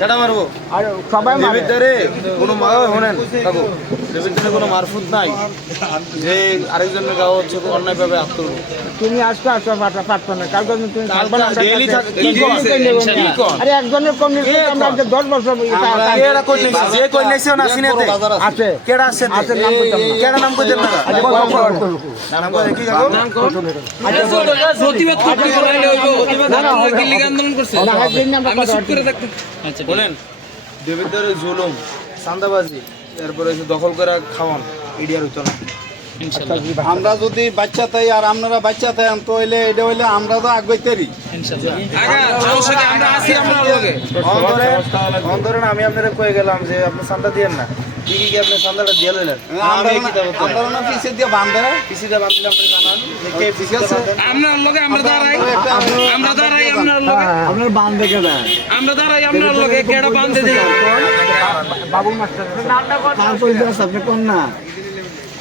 কেটা মারবো আর সবাই মারে। ভিতরে কোনো শোনেন কাকু ভিতরে কোনো মারফুত নাই যে আরেকজনের গাও হচ্ছে অন্যায়ভাবে আত্মগ্রহণ তুমি আজকে আসো পারতো না কাল তুমি থাকবে না daily কি কর? আরে একজনের কম নিয়ে আমরা 10 বছর কেডা কই নিছে যে কই নিছে না সিনেতে আছে কেডা আছে আছে নাম কইতাম না। কেডা নাম কইতেন না নাম কই কি কাকু প্রতিবাদ করতে বলাইলে হইব প্রতিবাদ কি লিগে আন্দোলন করছে না হাজির নাম আমি চুপ করে থাকতে আচ্ছা বলেন দেবিদ্দারে জুলুম সান্দাবাজি এরপরে দখল করে খাওয়ান ইডিয়ার হইতো না ইনশাআল্লাহ আমরা যদি বাচ্চা তাই আর আপনারা বাচ্চা তাই তো হইলে এটা হইলে আমরা তো আগাইতেরি ইনশাআল্লাহ আগা সমস্যা কি আমরা আছি আমরা লগে অন্তরে আমি আপনারা কই গেলাম যে আপনি সান্দা দিয়েন না কি কি আপনি সান্দাটা দিয়ে লইলেন আমরা আমি কি দেব আমরা না পিছে দিয়ে বাঁধে পিসিটা বাঁধলে আপনি জানান যে কে পিসি আছে আমরা লগে আমরা দাঁড়াই আমরা লগে আপনার বান দেখে দেন আমরা দাঁড়াই আমরা লগে কেডা বাঁধে দেই বাবু মাস্টার তার পরিচয় আপনি কোন না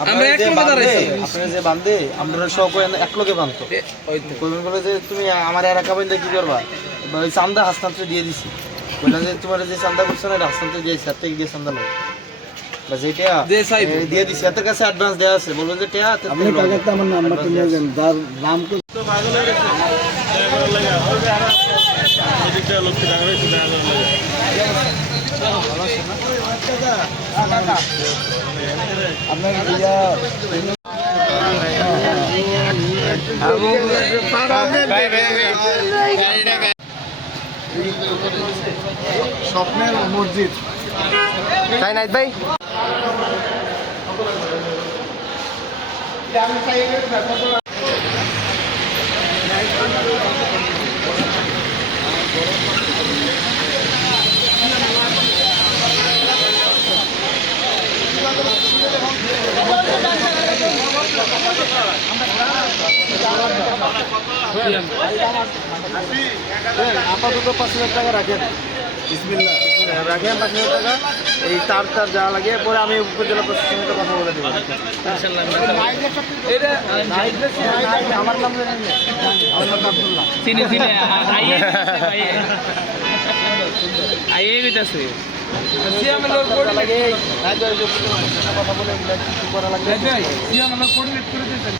আমরা এক লগে দাঁড়াইছি আপনি যে বাঁধে আমরা সব এক লগে বাঁধতো কইবেন বলে যে তুমি আমার এলাকা বাইন্দা কি করবা ওই চান্দা হাস্তান্তর দিয়ে দিছি বলে যে তোমার যে চান্দা করছো না হাস্তান্তর দিয়েছি হাত থেকে গিয়ে চান্দা লাগে বা যেটা যে চাইব। দিয়ে দিছি এত কাছে অ্যাডভান্স দেওয়া আছে বলবো যে টিয়া আপনি কাগজটা আমার নাম্বারটা নিয়ে যান যার নাম তো আপনার ইয়া স্বপ্নের মসজিদ তাই নাই ভাই আপাতত 5,000 টাকা রাখেন বিসমিল্লাহ রাখেন 5,000 টাকা এই তার যা লাগে পরে আমি উপজেলা প্রশাসনের সাথে কথা বলে দেবো ইনশাআল্লাহ এটা আমার নাম জানেন আমার নাম আব্দুল্লাহ চিনি আইয়ে বিতাছে সিয়াম লোক কোড লাগে কথা বলে কি করা লাগে সিয়াম লোক কোঅর্ডিনেট করে দিতে